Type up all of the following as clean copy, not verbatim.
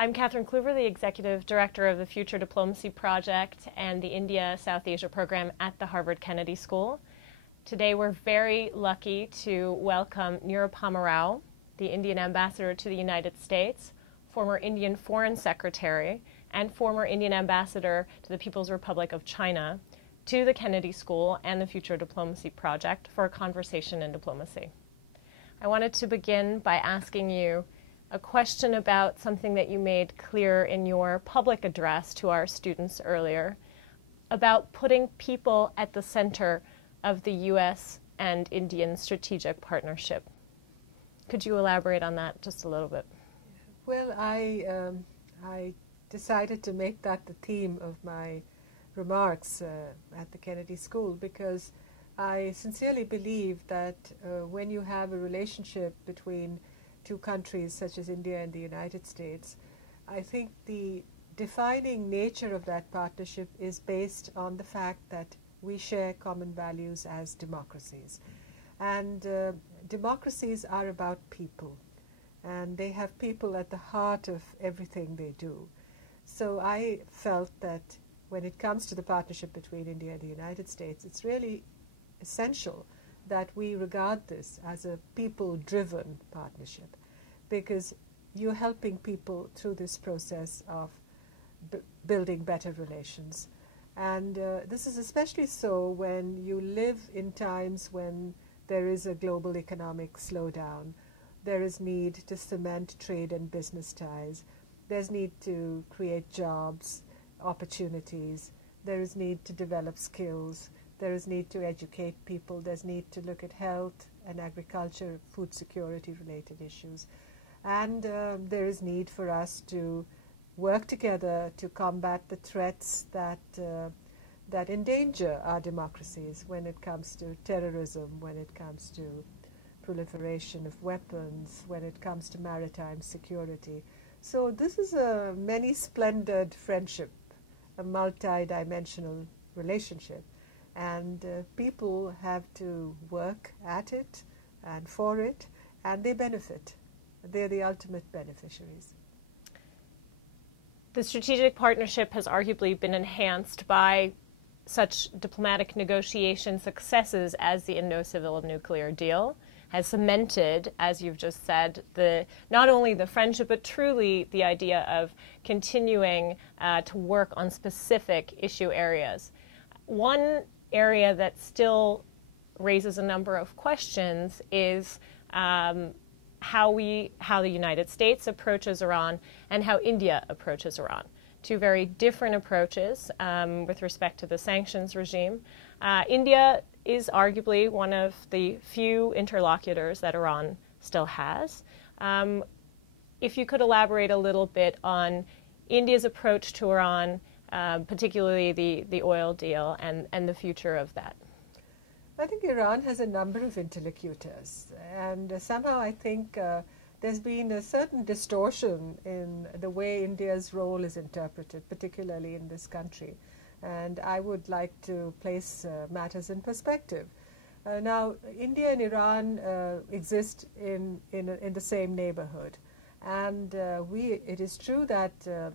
I'm Cathryn Cluver, the Executive Director of the Future Diplomacy Project and the India-South Asia program at the Harvard Kennedy School. Today we're very lucky to welcome Nirupama Rao, the Indian Ambassador to the United States, former Indian Foreign Secretary, and former Indian Ambassador to the People's Republic of China, to the Kennedy School and the Future Diplomacy Project for a conversation in diplomacy. I wanted to begin by asking you a question about something that you made clear in your public address to our students earlier, about putting people at the center of the U.S. and Indian strategic partnership. Could you elaborate on that just a little bit? Well, I decided to make that the theme of my remarks at the Kennedy School because I sincerely believe that when you have a relationship between two countries such as India and the United States, I think the defining nature of that partnership is based on the fact that we share common values as democracies. And democracies are about people, and they have people at the heart of everything they do. So I felt that when it comes to the partnership between India and the United States, it's really essential that we regard this as a people-driven partnership, because you're helping people through this process of building better relations. And this is especially so when you live in times when there is a global economic slowdown. There is need to cement trade and business ties. There's need to create jobs, opportunities. There is need to develop skills. There is need to educate people. There's need to look at health and agriculture, food security related issues. And there is need for us to work together to combat the threats that endanger our democracies when it comes to terrorism, when it comes to proliferation of weapons, when it comes to maritime security. So this is a many-splendid friendship, a multi-dimensional relationship. And people have to work at it and for it, and they benefit. They're the ultimate beneficiaries. The strategic partnership has arguably been enhanced by such diplomatic negotiation successes as the Indo-Civil nuclear deal has cemented, as you've just said, not only the friendship, but truly the idea of continuing to work on specific issue areas. One area that still raises a number of questions is how the United States approaches Iran and how India approaches Iran. Two very different approaches with respect to the sanctions regime. India is arguably one of the few interlocutors that Iran still has. If you could elaborate a little bit on India's approach to Iran, particularly the oil deal and the future of that. I think Iran has a number of interlocutors, and somehow I think there's been a certain distortion in the way India's role is interpreted, particularly in this country. And I would like to place matters in perspective. Now, India and Iran exist in the same neighborhood. And it is true that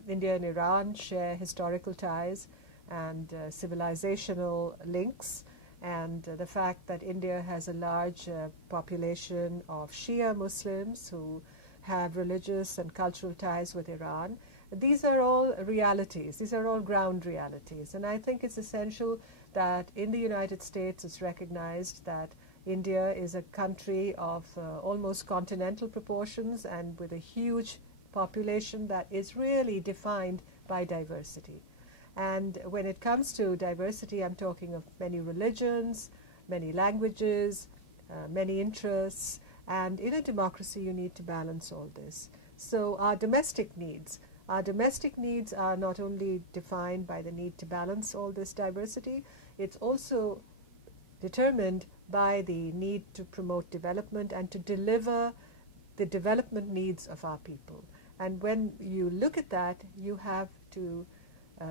India and Iran share historical ties and civilizational links, and the fact that India has a large population of Shia Muslims who have religious and cultural ties with Iran. These are all realities. These are all ground realities. And I think it's essential that in the United States it's recognized that India is a country of almost continental proportions and with a huge population that is really defined by diversity. And when it comes to diversity, I'm talking of many religions, many languages, many interests, and in a democracy you need to balance all this. So our domestic needs are not only defined by the need to balance all this diversity, it's also determined by the need to promote development and to deliver the development needs of our people. And when you look at that, you have to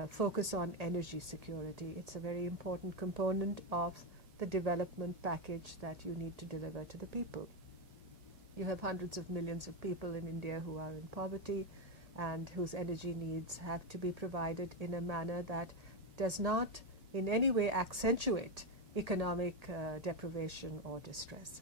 focus on energy security. It's a very important component of the development package that you need to deliver to the people. You have hundreds of millions of people in India who are in poverty, and whose energy needs have to be provided in a manner that does not in any way accentuate economic deprivation or distress.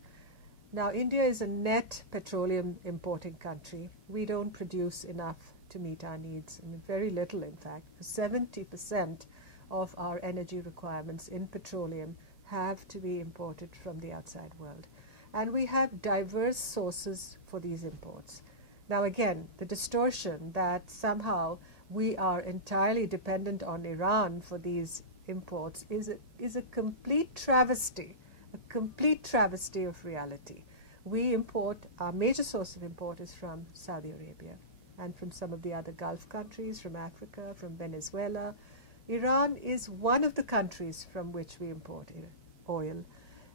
Now, India is a net petroleum importing country. We don't produce enough to meet our needs, and very little, in fact. 70% of our energy requirements in petroleum have to be imported from the outside world. And we have diverse sources for these imports. Now, again, the distortion that somehow we are entirely dependent on Iran for these imports is a complete travesty of reality. We import, our major source of import is from Saudi Arabia and from some of the other Gulf countries, from Africa, from Venezuela. Iran is one of the countries from which we import oil,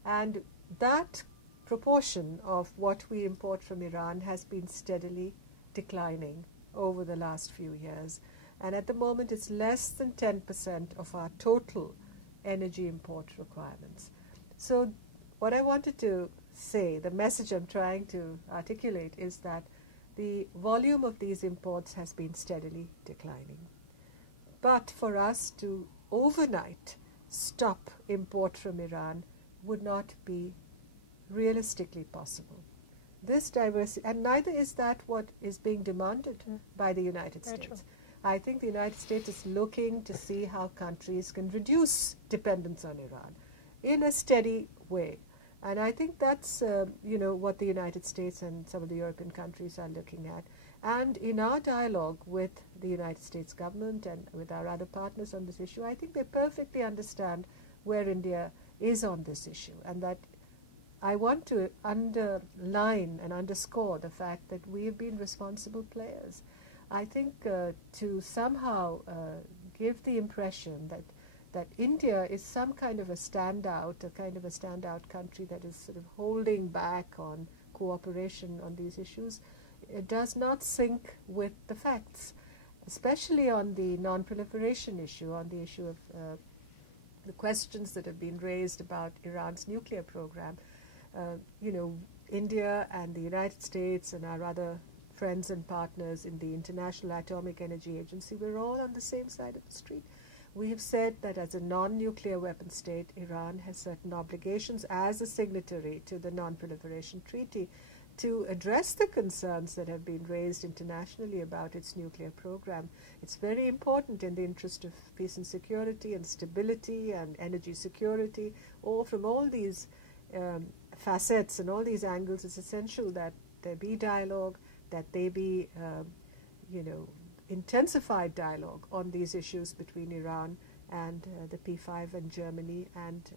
and that proportion of what we import from Iran has been steadily declining over the last few years, and at the moment it's less than 10% of our total energy import requirements. So what I wanted to say, the message I'm trying to articulate, is that the volume of these imports has been steadily declining. But for us to overnight stop import from Iran would not be realistically possible. This diversity, and neither is that what is being demanded by the United States. I think the United States is looking to see how countries can reduce dependence on Iran in a steady way. And I think that's what the United States and some of the European countries are looking at. And in our dialogue with the United States government and with our other partners on this issue, I think they perfectly understand where India is on this issue, and that I want to underline and underscore the fact that we have been responsible players. I think to somehow give the impression that India is some kind of a standout country that is sort of holding back on cooperation on these issues, it does not sync with the facts, especially on the non-proliferation issue, on the issue of the questions that have been raised about Iran's nuclear program. India and the United States and our other friends and partners in the International Atomic Energy Agency, we're all on the same side of the street. We have said that as a non-nuclear weapon state, Iran has certain obligations as a signatory to the Non-Proliferation Treaty to address the concerns that have been raised internationally about its nuclear program. It's very important in the interest of peace and security and stability and energy security, from all these facets and all these angles. It's essential that there be dialogue, that there be intensified dialogue on these issues between Iran and the P5 and Germany and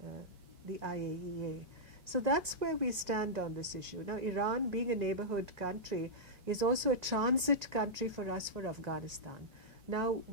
the IAEA. So that's where we stand on this issue. Now, Iran, being a neighborhood country, is also a transit country for us for Afghanistan. Now,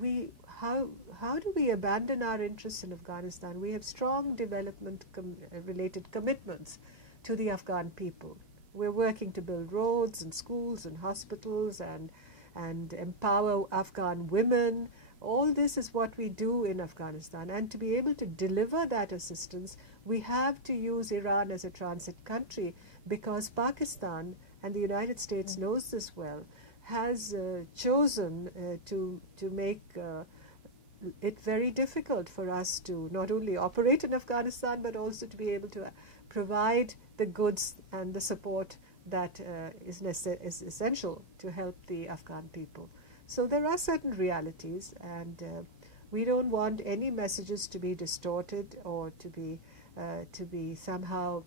how do we abandon our interests in Afghanistan? We have strong development-related commitments to the Afghan people. We're working to build roads and schools and hospitals and empower Afghan women. All this is what we do in Afghanistan. And to be able to deliver that assistance, we have to use Iran as a transit country, because Pakistan, and the United States knows this well, has chosen to make it very difficult for us to not only operate in Afghanistan, but also to be able to provide the goods and the support that is essential to help the Afghan people. So there are certain realities, and we don't want any messages to be distorted or to be somehow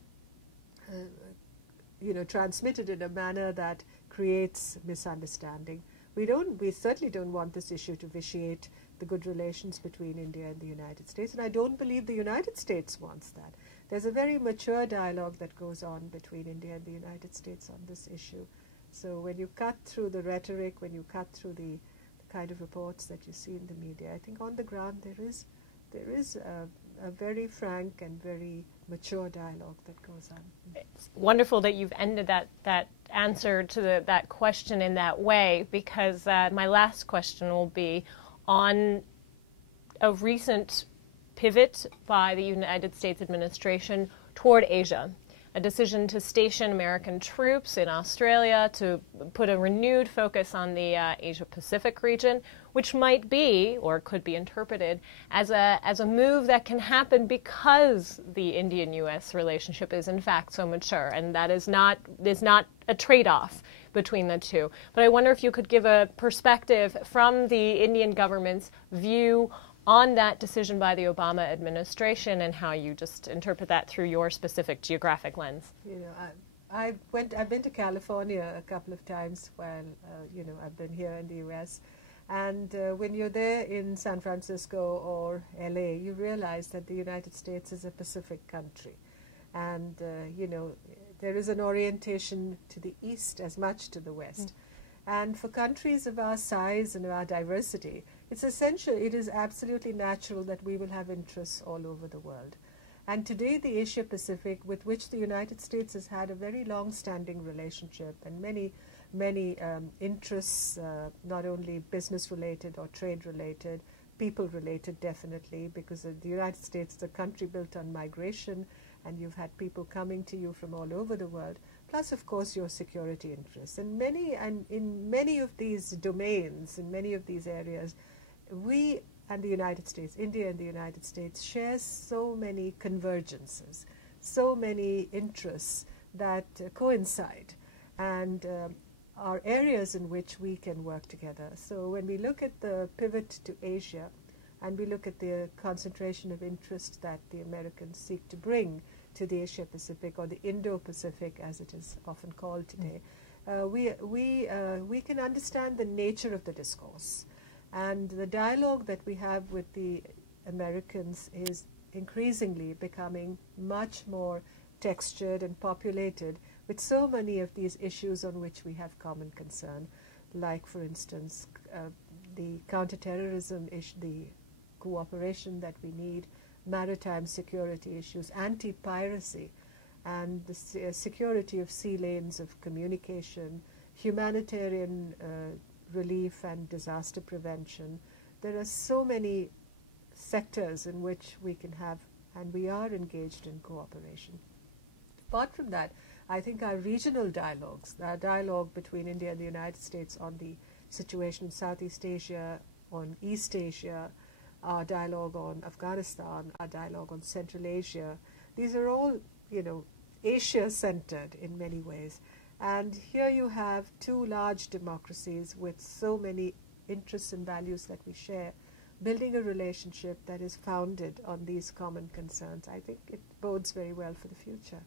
transmitted in a manner that creates misunderstanding. We certainly don't want this issue to vitiate the good relations between India and the United States, and I don't believe the United States wants that. There's a very mature dialogue that goes on between India and the United States on this issue. So when you cut through the rhetoric, when you cut through the kind of reports that you see in the media, I think on the ground there is a very frank and very mature dialogue that goes on. It's wonderful that you've ended that answer to that question in that way, because my last question will be on a recent pivot by the United States administration toward Asia. a decision to station American troops in Australia to put a renewed focus on the Asia-Pacific region, which might be, or could be interpreted, as a move that can happen because the Indian-U.S. relationship is in fact so mature, and that is not a trade-off between the two. But I wonder if you could give a perspective from the Indian government's view on that decision by the Obama administration and how you just interpret that through your specific geographic lens. You know, I've been to California a couple of times while you know, I've been here in the U.S. And when you're there in San Francisco or LA, you realize that the United States is a Pacific country. And, you know, there is an orientation to the east as much to the west. And for countries of our size and our diversity, it's essential, it is absolutely natural that we will have interests all over the world. And today the Asia Pacific, with which the United States has had a very long-standing relationship and many interests, not only business-related or trade-related, people-related definitely, because the United States is a country built on migration, and you've had people coming to you from all over the world, plus, of course, your security interests. And in many of these domains, in many of these areas, we and the United States, India and the United States, share so many convergences, so many interests that coincide, and are areas in which we can work together. So when we look at the pivot to Asia, and we look at the concentration of interest that the Americans seek to bring to the Asia-Pacific, or the Indo-Pacific as it is often called today, we can understand the nature of the discourse. And the dialogue that we have with the Americans is increasingly becoming much more textured and populated with so many of these issues on which we have common concern, like, for instance, the counterterrorism issue, the cooperation that we need, maritime security issues, anti-piracy, and the security of sea lanes of communication, humanitarian relief and disaster prevention. There are so many sectors in which we can have, and we are engaged in cooperation. Apart from that, I think our regional dialogues, our dialogue between India and the United States on the situation in Southeast Asia, on East Asia, our dialogue on Afghanistan, our dialogue on Central Asia, these are all, you know, Asia-centered in many ways. And here you have two large democracies with so many interests and values that we share, building a relationship that is founded on these common concerns. I think it bodes very well for the future.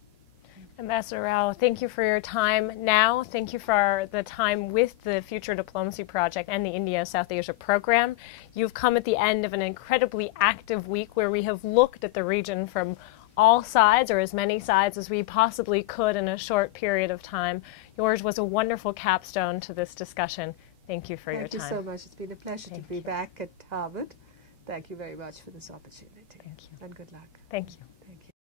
Ambassador Rao, thank you for your time now. Thank you for the time with the Future Diplomacy Project and the India-South Asia program. You've come at the end of an incredibly active week where we have looked at the region from all sides, or as many sides as we possibly could in a short period of time. Yours was a wonderful capstone to this discussion. Thank you for your time. Thank you so much. It's been a pleasure to be back at Harvard. Thank you very much for this opportunity. Thank you. And good luck. Thank you. Thank you.